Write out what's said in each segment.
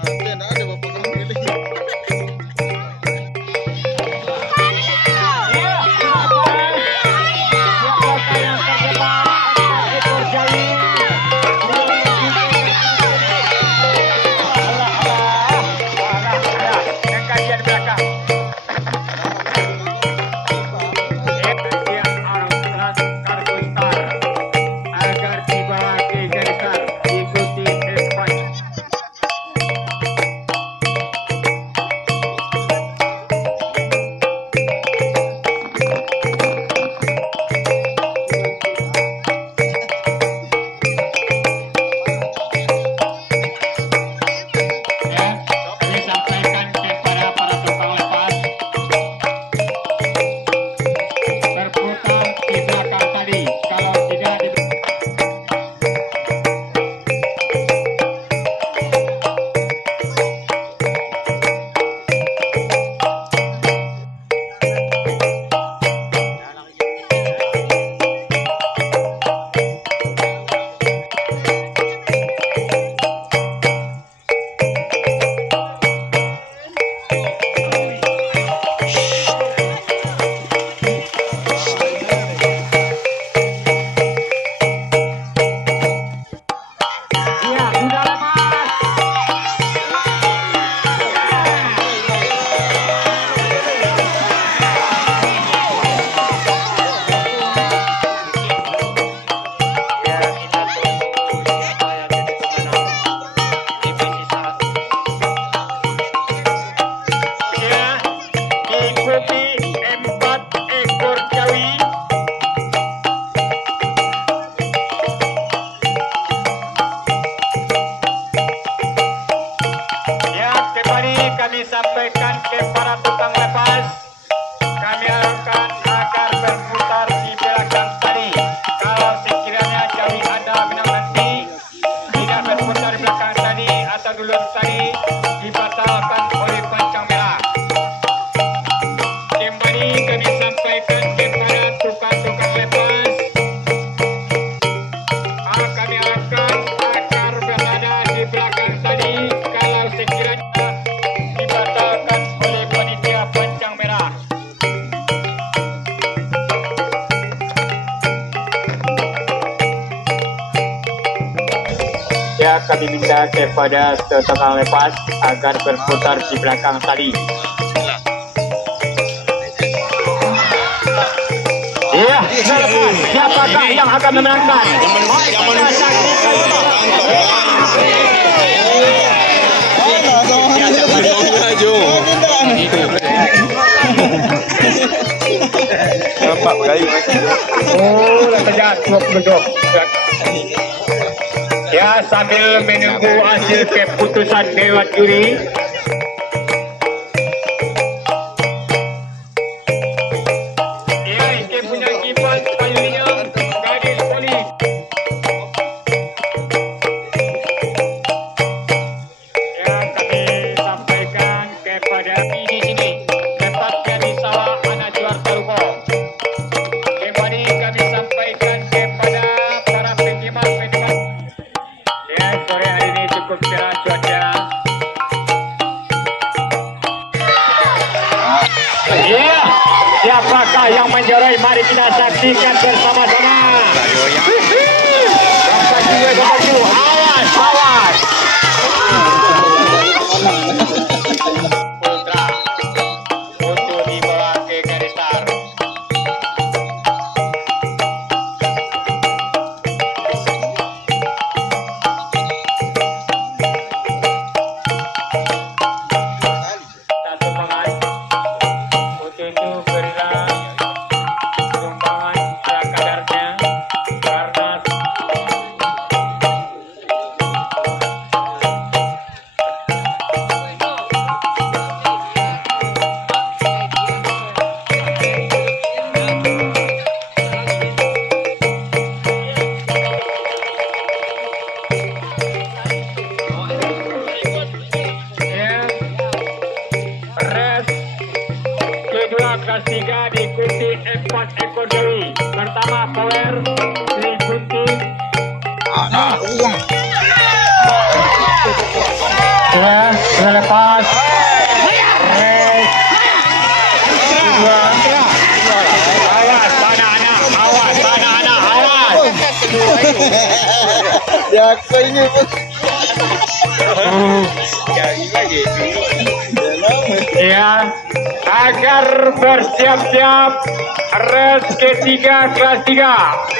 ada bapak kamu pilih. Kami sampaikan ke para tukang lepas, kami harapkan agar berputar di belakang tadi. Kalau sekiranya Jawi Anda menang nanti, tidak berputar di belakang tadi atau duluan tadi, dibatalkan oleh pancang merah. Kembali kami sampaikan kepada tukang-tukang lepas, kami harapkan agar berada di belakang tadi. Kalau sekiranya dibatalkan oleh panitia pancang merah. Ya, kami minta kepada tukang lepas agar berputar di belakang tali. Ya, siapakah yang akan memenangkan? Nampak kayu. Oh, dah bedok. Ya, sambil menunggu hasil keputusan Dewan Juri. Ya, ini punya kipas kayunya gadis polis. Ya, kami sampaikan kepada di sini, tepatnya di sawah anak juar Taruko. Kembali kami sampaikan kepada para penyimak. Ya, sore hari ini cukup cerah cuaca. Ya, siapakah yang menjuarai? Mari kita saksikan bersama-sama. Awas, awas. Putra untuk dibawa ke garis start. Satu pengan untuk itu berilah sumbangan ala kadarnya karena kedua kelas 3 diikuti 4 ekor Jawi. Pertama Power Sri Kunti. sudah lepas. Awas anak-anak, awas anak-anak, awas. Ya, aku ini Ya, agar bersiap-siap res ketiga kelas 3.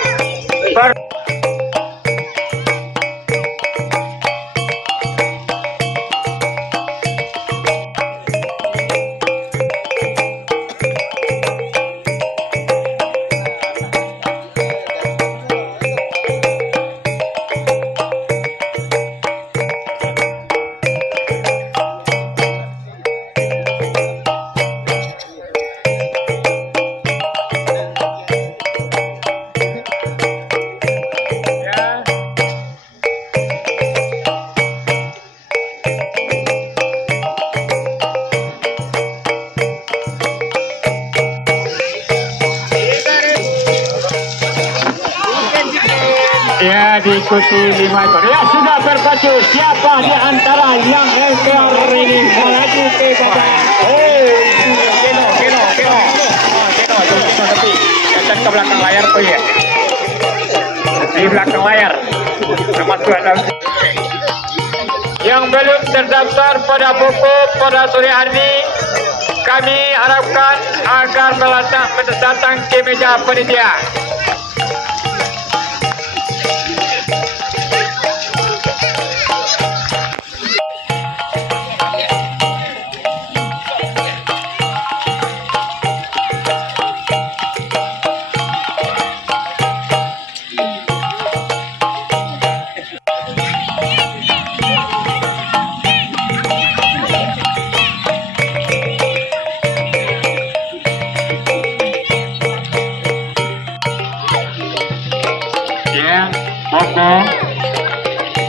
Ya, diikuti 5 ekor. Ya, sudah berpacu. Siapa di antara yang ekor ini melaju ke babak? Keno tapi datang ke belakang layar tuh ya. Di belakang layar. Termasuk ada yang belum terdaftar pada buku pada sore hari ini. Kami harapkan agar datang ke meja panitia. Monggo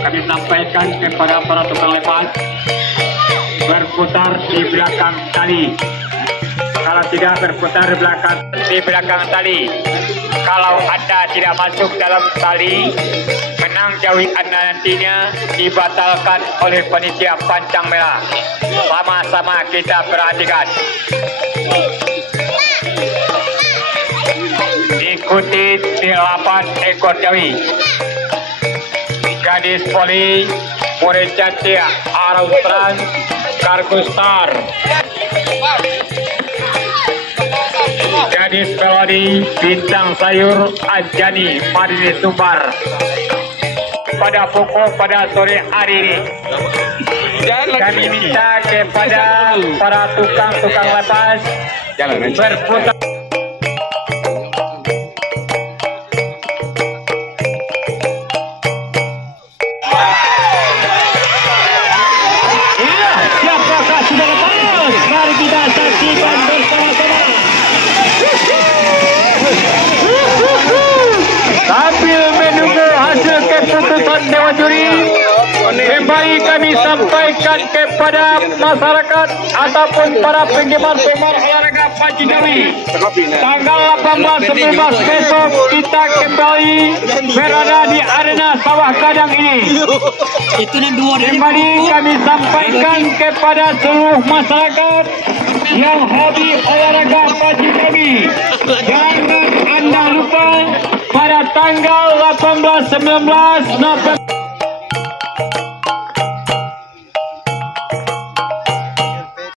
kami sampaikan kepada para tukang lepas berputar di belakang tali. Kalau tidak berputar di belakang tali, kalau Anda tidak masuk dalam tali, menang jauhi Anda nantinya dibatalkan oleh panitia pancang merah. Sama-sama kita perhatikan. Ikuti 8 ekor jawi. Gadis poli, murid cantik, Araustran, Kargustar. Gadis pelodi, bintang sayur, Anjani, Madini Sumbar. Pada pokok pada sore hari ini, kami minta kepada para tukang-tukang lepas berputar. Mari kita saksikan bersama-sama. Sambil menunggu hasil keputusan Dewan Juri, kembali kami sampaikan kepada masyarakat ataupun para penggemar olahraga Pacu Jawi. Tanggal 18-19 besok kita kembali berada di arena Sawah Gadang ini. Kembali kami sampaikan kepada seluruh masyarakat yang hobi olahraga Pacu Jawi, jangan Anda lupa pada tanggal 18-19 November